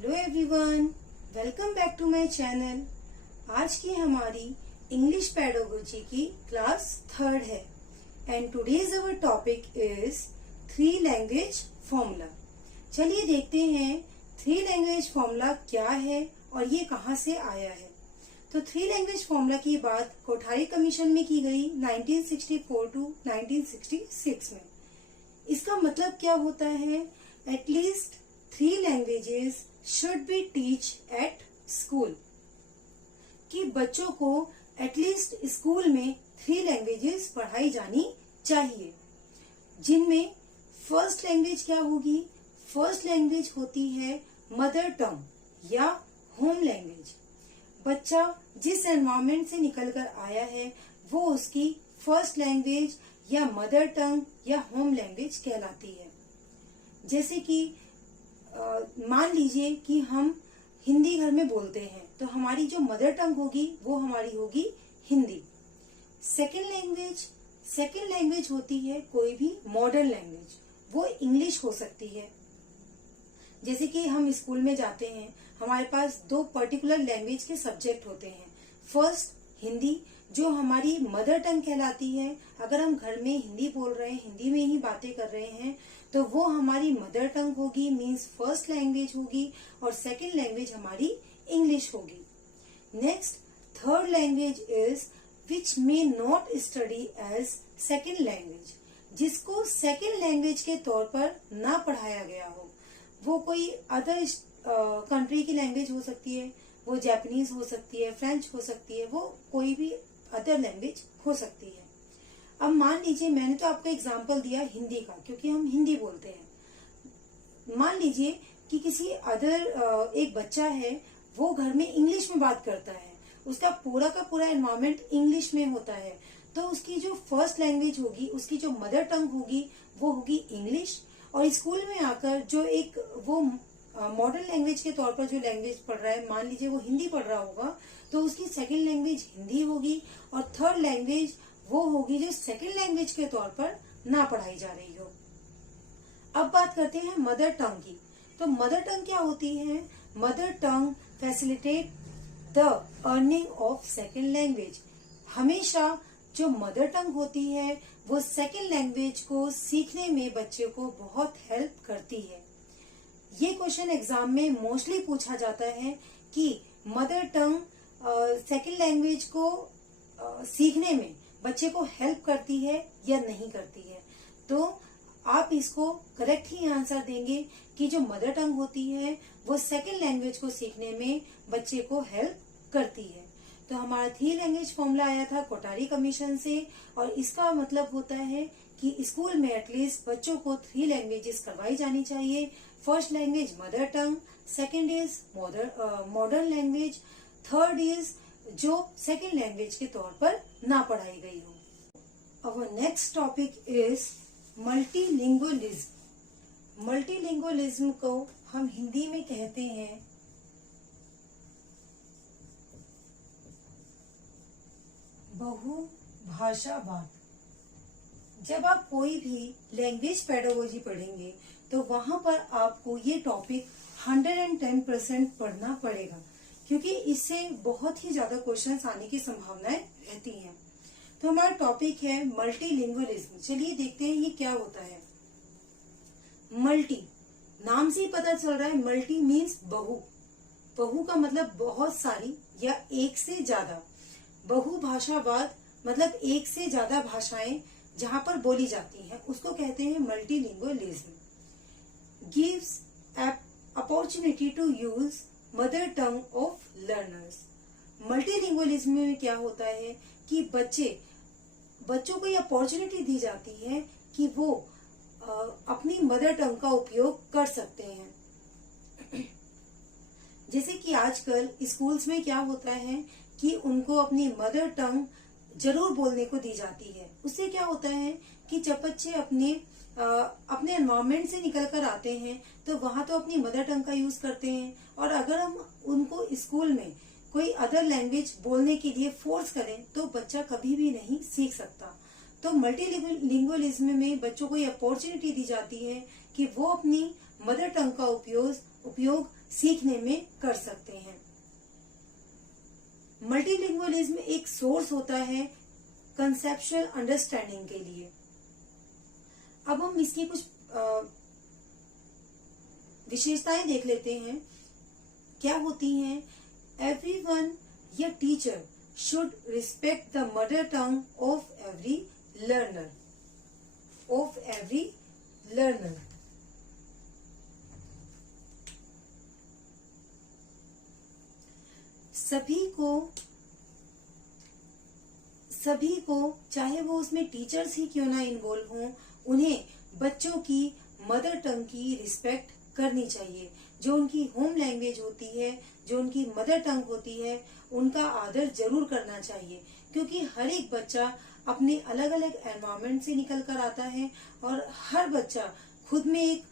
Hello everyone, welcome back to my channel. आज की हमारी इंग्लिश पेडागोजी की क्लास 3rd है and today's our topic is 3 language formula. चलिए देखते हैं 3 लैंग्वेज फॉर्मूला क्या है और ये कहाँ से आया है। तो 3 लैंग्वेज फॉर्मूला की बात कोठारी कमीशन में की गई 1964 टू 1966 में। इसका मतलब क्या होता है? At least 3 languages should be teach at school, कि बच्चों को एटलीस्ट स्कूल में 3 लैंग्वेजेस पढ़ाई जानी चाहिए, जिनमें फर्स्ट लैंग्वेज क्या होगी? फर्स्ट लैंग्वेज होती है मदर टंग या होम लैंग्वेज। बच्चा जिस एनवायरमेंट से निकलकर आया है वो उसकी फर्स्ट लैंग्वेज या मदर टंग या होम लैंग्वेज कहलाती है। जैसे कि मान लीजिए कि हम हिंदी घर में बोलते हैं तो हमारी जो मदर टंग होगी वो हमारी होगी हिंदी। सेकेंड लैंग्वेज होती है कोई भी मॉडर्न लैंग्वेज, वो इंग्लिश हो सकती है। जैसे कि हम स्कूल में जाते हैं, हमारे पास 2 पर्टिकुलर लैंग्वेज के सब्जेक्ट होते हैं। फर्स्ट हिंदी, जो हमारी मदर टंग कहलाती है। अगर हम घर में हिंदी बोल रहे हैं, हिंदी में ही बातें कर रहे हैं, तो वो हमारी मदर टंग होगी, मीन्स फर्स्ट लैंग्वेज होगी, और सेकेंड लैंग्वेज हमारी इंग्लिश होगी। Next third language is which may not study as second language, जिसको सेकेंड लैंग्वेज के तौर पर ना पढ़ाया गया हो। वो कोई अदर कंट्री की लैंग्वेज हो सकती है, वो जापानीज हो सकती है, फ्रेंच हो सकती है, वो कोई भी अदर लैंग्वेज हो सकती है। अब मान लीजिए, मैंने तो आपको एग्जांपल दिया हिंदी का, क्योंकि हम हिंदी बोलते हैं। मान लीजिए कि किसी अदर एक बच्चा है, वो घर में इंग्लिश में बात करता है, उसका पूरा का पूरा एनवायरमेंट इंग्लिश में होता है, तो उसकी जो फर्स्ट लैंग्वेज होगी, उसकी जो मदर टंग होगी, वो होगी इंग्लिश। और स्कूल में आकर जो एक वो मॉडर्न लैंग्वेज के तौर पर जो लैंग्वेज पढ़ रहा है, मान लीजिए वो हिंदी पढ़ रहा होगा, तो उसकी सेकेंड लैंग्वेज हिंदी होगी, और थर्ड लैंग्वेज वो होगी जो सेकेंड लैंग्वेज के तौर पर ना पढ़ाई जा रही हो। अब बात करते हैं मदर टंग की। तो मदर टंग क्या होती है? Mother tongue facilitate the earning of second language. हमेशा जो मदर टंग होती है वो सेकेंड लैंग्वेज को सीखने में बच्चे को बहुत हेल्प करती है। ये क्वेश्चन एग्जाम में मोस्टली पूछा जाता है कि मदर टंग सेकेंड लैंग्वेज को सीखने में बच्चे को हेल्प करती है या नहीं करती है। तो आप इसको करेक्ट ही आंसर देंगे कि जो मदर टंग होती है वो सेकेंड लैंग्वेज को सीखने में बच्चे को हेल्प करती है। तो हमारा 3 लैंग्वेज फॉर्मूला आया था कोठारी कमीशन से, और इसका मतलब होता है कि स्कूल में एटलीस्ट बच्चों को 3 लैंग्वेजेस करवाई जानी चाहिए। First language mother tongue, second is modern language, third is जो सेकेंड लैंग्वेज के तौर पर ना पढ़ाई गई हो। Our next topic is multilingualism. Multilingualism को हम हिंदी में कहते हैं बहुभाषावाद। जब आप कोई भी लैंग्वेज पेडागोजी पढ़ेंगे तो वहां पर आपको ये टॉपिक 110% पढ़ना पड़ेगा, क्योंकि इससे बहुत ही ज्यादा क्वेश्चंस आने की संभावनाएं रहती हैं। तो हमारा टॉपिक है मल्टीलिंगुअलिज्म। चलिए देखते हैं ये क्या होता है। मल्टी, नाम से ही पता चल रहा है, मल्टी मीन्स बहु। बहु का मतलब बहुत सारी या एक से ज्यादा। बहुभाषावाद मतलब एक से ज्यादा भाषाएं जहां पर बोली जाती हैं, उसको कहते हैं multilingualism. Gives opportunity to use mother tongue of learners. Multilingualism में क्या होता है कि बच्चों को ये अपॉर्चुनिटी दी जाती है कि वो अपनी मदर टंग का उपयोग कर सकते हैं। जैसे कि आजकल स्कूल्स में क्या होता है कि उनको अपनी मदर टंग जरूर बोलने को दी जाती है। उससे क्या होता है कि जब बच्चे अपने एनवायरमेंट से निकल कर आते हैं तो वहां तो अपनी मदर टंग का यूज करते हैं, और अगर हम उनको स्कूल में कोई अदर लैंग्वेज बोलने के लिए फोर्स करें तो बच्चा कभी भी नहीं सीख सकता। तो मल्टीलिंगुअलिज्म में बच्चों को ये अपॉर्चुनिटी दी जाती है कि वो अपनी मदर टंग का उपयोग सीखने में कर सकते हैं। मल्टीलिंगुअलिज्म एक सोर्स होता है कंसेप्चुअल अंडरस्टैंडिंग के लिए। अब हम इसकी कुछ विशेषताएं देख लेते हैं। क्या होती हैं? एवरीवन या teacher should respect the mother tongue of every learner. सभी को चाहे वो उसमें टीचर्स ही क्यों ना इन्वॉल्व हों, उन्हें बच्चों की मदर टंग की रिस्पेक्ट करनी चाहिए। जो उनकी होम लैंग्वेज होती है, जो उनकी मदर टंग होती है, उनका आदर जरूर करना चाहिए, क्योंकि हर एक बच्चा अपने अलग अलग एनवायरनमेंट से निकल कर आता है और हर बच्चा खुद में एक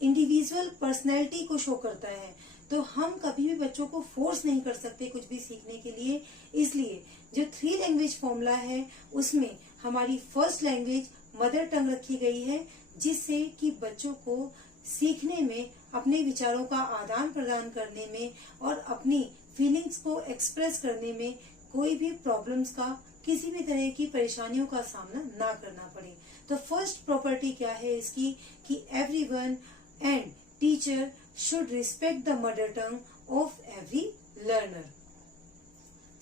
इंडिविजुअल पर्सनैलिटी को शो करता है। तो हम कभी भी बच्चों को फोर्स नहीं कर सकते कुछ भी सीखने के लिए। इसलिए जो 3 लैंग्वेज फॉर्मूला है उसमें हमारी फर्स्ट लैंग्वेज मदर टंग रखी गई है, जिससे कि बच्चों को सीखने में, अपने विचारों का आदान प्रदान करने में और अपनी फीलिंग्स को एक्सप्रेस करने में कोई भी प्रॉब्लम्स का, किसी भी तरह की परेशानियों का सामना ना करना पड़े। तो फर्स्ट प्रॉपर्टी क्या है इसकी कि everyone and teacher should respect the mother tongue of every learner.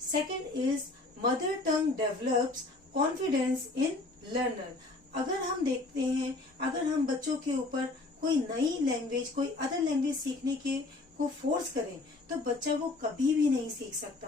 Second is mother tongue develops confidence in learner. अगर हम देखते हैं, अगर हम बच्चों के ऊपर कोई नई लैंग्वेज, कोई अदर लैंग्वेज सीखने के को फोर्स करें तो बच्चा वो कभी भी नहीं सीख सकता।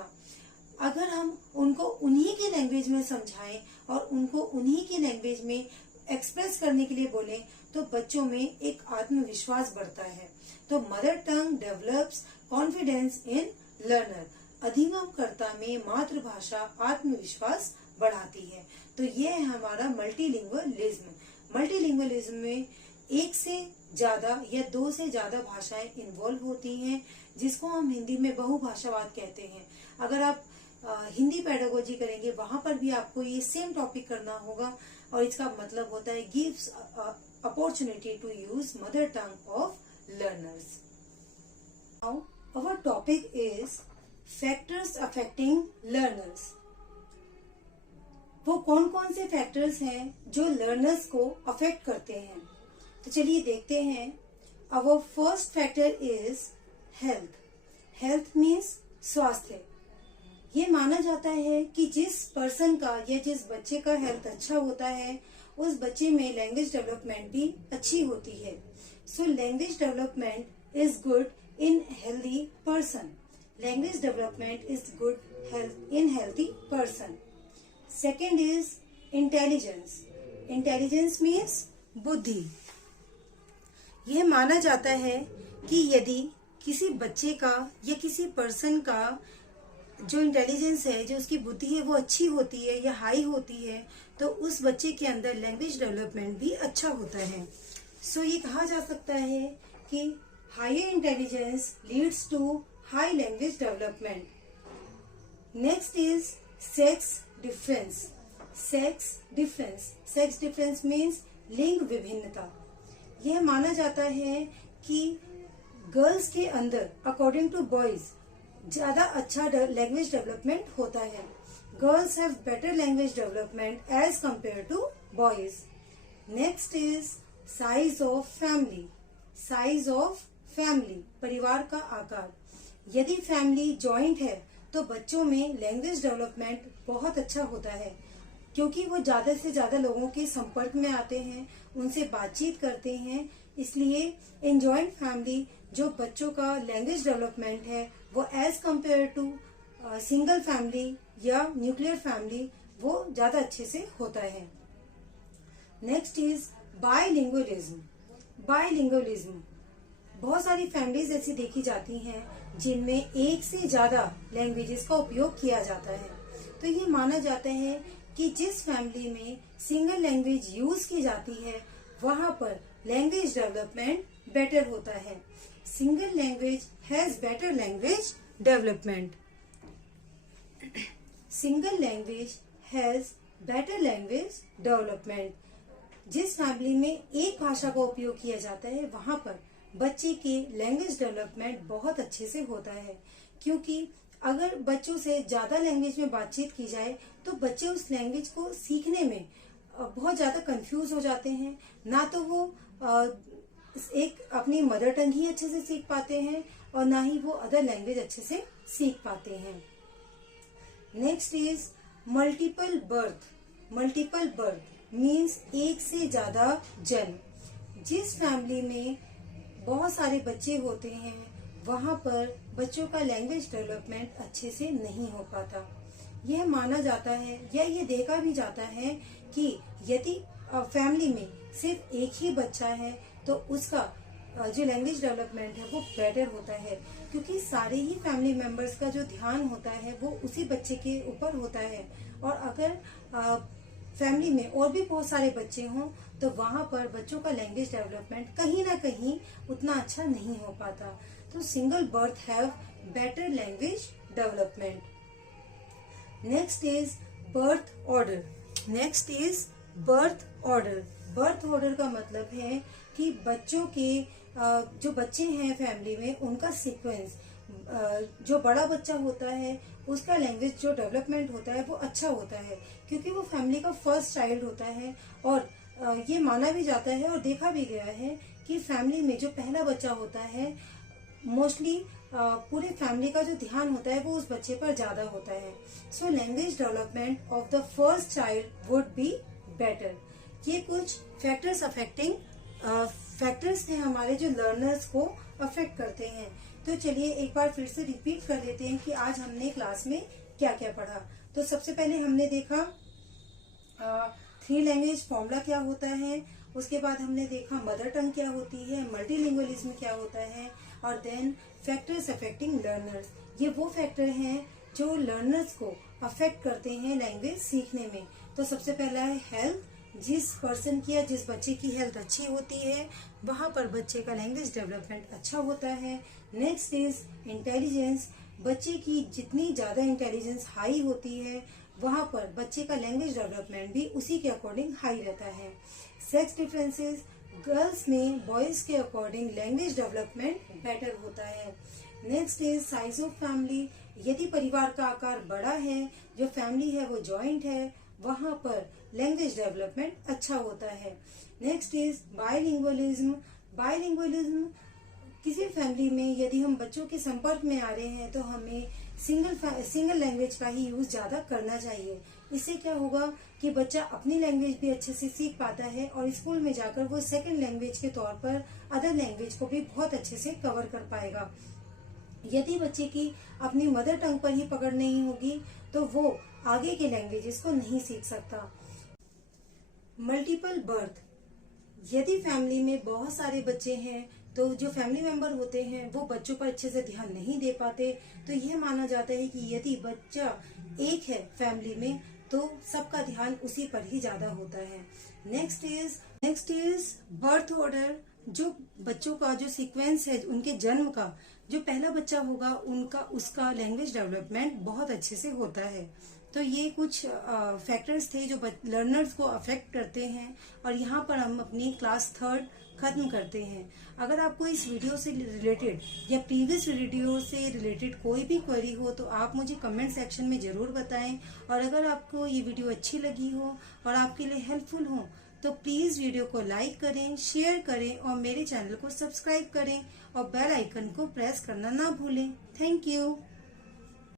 अगर हम उनको उन्हीं की लैंग्वेज में समझाएं और उनको उन्हीं की लैंग्वेज में एक्सप्रेस करने के लिए बोलें तो बच्चों में एक आत्मविश्वास बढ़ता है। तो mother tongue develops confidence in learner. अधिगमकर्ता में मातृभाषा आत्मविश्वास बढ़ाती है। तो ये है हमारा मल्टीलिंगुअलिज्म। मल्टीलिंगुअलिज्म में एक से ज्यादा या 2 से ज्यादा भाषाएं इन्वॉल्व होती हैं, जिसको हम हिंदी में बहुभाषावाद कहते हैं। अगर आप हिंदी पेडागोजी करेंगे वहां पर भी आपको ये सेम टॉपिक करना होगा और इसका मतलब होता है gives opportunity to use mother tongue of learners. Now our topic is factors affecting learners. वो कौन कौन से फैक्टर्स हैं जो लर्नर्स को अफेक्ट करते हैं? तो चलिए देखते हैं। Our first factor is health. Health means स्वास्थ्य। ये माना जाता है कि जिस पर्सन का या जिस बच्चे का हेल्थ अच्छा होता है उस बच्चे में लैंग्वेज डेवलपमेंट भी अच्छी होती है। So language development is good in healthy person. Language development is good in healthy person. Second is intelligence. Intelligence means बुद्धि। यह माना जाता है कि यदि किसी बच्चे का या किसी पर्सन का जो इंटेलिजेंस है, जो उसकी बुद्धि है वो अच्छी होती है या हाई होती है तो उस बच्चे के अंदर लैंग्वेज डेवलपमेंट भी अच्छा होता है। सो ये कहा जा सकता है कि higher intelligence leads to high language development. Next is sex difference. Sex difference means लिंग विभिन्नता। यह माना जाता है कि गर्ल्स के अंदर अकॉर्डिंग टू बॉयज ज्यादा अच्छा लैंग्वेज डेवलपमेंट होता है। Girls have better language development as compare to boys. Next is size of family. Size of family, परिवार का आकार। यदि फैमिली जॉइंट है तो बच्चों में लैंग्वेज डेवलपमेंट बहुत अच्छा होता है, क्योंकि वो ज्यादा से ज्यादा लोगों के संपर्क में आते हैं, उनसे बातचीत करते हैं। इसलिए इन जॉइंट फैमिली जो बच्चों का लैंग्वेज डेवलपमेंट है वो as compare to single family या न्यूक्लियर फैमिली वो ज्यादा अच्छे से होता है। Next is बायलिंगुअलिज्म। बायलिंगुअलिज्म, बहुत सारी फैमिलीज ऐसी देखी जाती हैं जिनमें एक से ज्यादा लैंग्वेजेस का उपयोग किया जाता है। तो ये माना जाता है कि जिस फैमिली में सिंगल लैंग्वेज यूज की जाती है वहां पर लैंग्वेज डेवलपमेंट बेटर होता है। Single language has better language development. Single language has better language development. जिस फैमिली में एक भाषा का उपयोग किया जाता है वहां पर बच्चे के लैंग्वेज डेवलपमेंट बहुत अच्छे से होता है। क्योंकि अगर बच्चों से ज्यादा लैंग्वेज में बातचीत की जाए तो बच्चे उस लैंग्वेज को सीखने में बहुत ज्यादा कंफ्यूज हो जाते हैं। ना तो वो एक अपनी मदर टंग ही अच्छे से सीख पाते हैं और ना ही वो अदर लैंग्वेज अच्छे से सीख पाते हैं। Next is multiple birth. Multiple birth means एक से ज्यादा जन्म। जिस फैमिली में बहुत सारे बच्चे होते हैं वहां पर बच्चों का लैंग्वेज डेवलपमेंट अच्छे से नहीं हो पाता। यह माना जाता है या ये देखा भी जाता है कि यदि फैमिली में सिर्फ एक ही बच्चा है तो उसका जो लैंग्वेज डेवलपमेंट है वो बेटर होता है, क्योंकि सारे ही फैमिली मेंबर्स का जो ध्यान होता है वो उसी बच्चे के ऊपर होता है। और अगर फैमिली में और भी बहुत सारे बच्चे हों तो वहां पर बच्चों का लैंग्वेज डेवलपमेंट कहीं ना कहीं उतना अच्छा नहीं हो पाता। तो single birth have better language development. Next is birth order. Next is birth order. Birth order का मतलब है कि बच्चों के जो बच्चे हैं फैमिली में उनका सीक्वेंस, जो बड़ा बच्चा होता है उसका लैंग्वेज जो डेवलपमेंट होता है वो अच्छा होता है, क्योंकि वो फैमिली का फर्स्ट चाइल्ड होता है। और ये माना भी जाता है और देखा भी गया है कि फैमिली में जो पहला बच्चा होता है मोस्टली पूरे फैमिली का जो ध्यान होता है वो उस बच्चे पर ज्यादा होता है। So language development of the first child would be better. ये कुछ फैक्टर्स अफेक्टिंग फैक्टर्स हैं हमारे जो लर्नर्स को अफेक्ट करते हैं। तो चलिए एक बार फिर से रिपीट कर लेते हैं कि आज हमने क्लास में क्या क्या पढ़ा। तो सबसे पहले हमने देखा 3 लैंग्वेज फॉर्मूला क्या होता है, उसके बाद हमने देखा मदर टंग क्या होती है, मल्टीलिंगुअलिज्म क्या होता है, और देन फैक्टर्स अफेक्टिंग लर्नर्स। ये वो फैक्टर हैं जो लर्नर्स को अफेक्ट करते हैं लैंग्वेज सीखने में। तो सबसे पहला है हेल्थ। जिस पर्सन की या जिस बच्चे की हेल्थ अच्छी होती है वहां पर बच्चे का लैंग्वेज डेवलपमेंट अच्छा होता है। Next is intelligence. बच्चे की जितनी ज्यादा इंटेलिजेंस हाई होती है वहां पर बच्चे का लैंग्वेज डेवलपमेंट भी उसी के अकॉर्डिंग हाई रहता है। Sex differences. गर्ल्स में बॉयज के अकॉर्डिंग लैंग्वेज डेवलपमेंट बेटर होता है। Next is size of family. यदि परिवार का आकार बड़ा है, जो फैमिली है वो जॉइंट है, वहां पर लैंग्वेज डेवलपमेंट अच्छा होता है। Next is बायलिंगुअलिज्म। बायलिंगुअलिज्म किसी फैमिली में यदि हम बच्चों के संपर्क में आ रहे हैं तो हमें सिंगल लैंग्वेज का ही यूज ज्यादा करना चाहिए। इससे क्या होगा कि बच्चा अपनी लैंग्वेज भी अच्छे से सीख पाता है और स्कूल में जाकर वो सेकंड लैंग्वेज के तौर पर अदर लैंग्वेज को भी बहुत अच्छे से कवर कर पाएगा। यदि बच्चे की अपनी मदर टंग पर ही पकड़ नहीं होगी तो वो आगे के लैंग्वेजेस को नहीं सीख सकता। Multiple birth. यदि फैमिली में बहुत सारे बच्चे हैं तो जो फैमिली मेंबर होते हैं वो बच्चों पर अच्छे से ध्यान नहीं दे पाते, तो यह माना जाता है कि यदि बच्चा एक है फैमिली में तो सबका ध्यान उसी पर ही ज्यादा होता है। Next is birth order. जो बच्चों का जो सीक्वेंस है उनके जन्म का, जो पहला बच्चा होगा उसका लैंग्वेज डेवलपमेंट बहुत अच्छे से होता है। तो ये कुछ फैक्टर्स थे जो लर्नर्स को अफेक्ट करते हैं और यहाँ पर हम अपनी क्लास 3 खत्म करते हैं। अगर आपको इस वीडियो से रिलेटेड या प्रीवियस वीडियो से रिलेटेड कोई भी क्वेरी हो तो आप मुझे कमेंट सेक्शन में जरूर बताएं। और अगर आपको ये वीडियो अच्छी लगी हो और आपके लिए हेल्पफुल हो तो प्लीज वीडियो को लाइक करें, शेयर करें और मेरे चैनल को सब्सक्राइब करें और बेल आइकन को प्रेस करना ना भूलें। Thank you.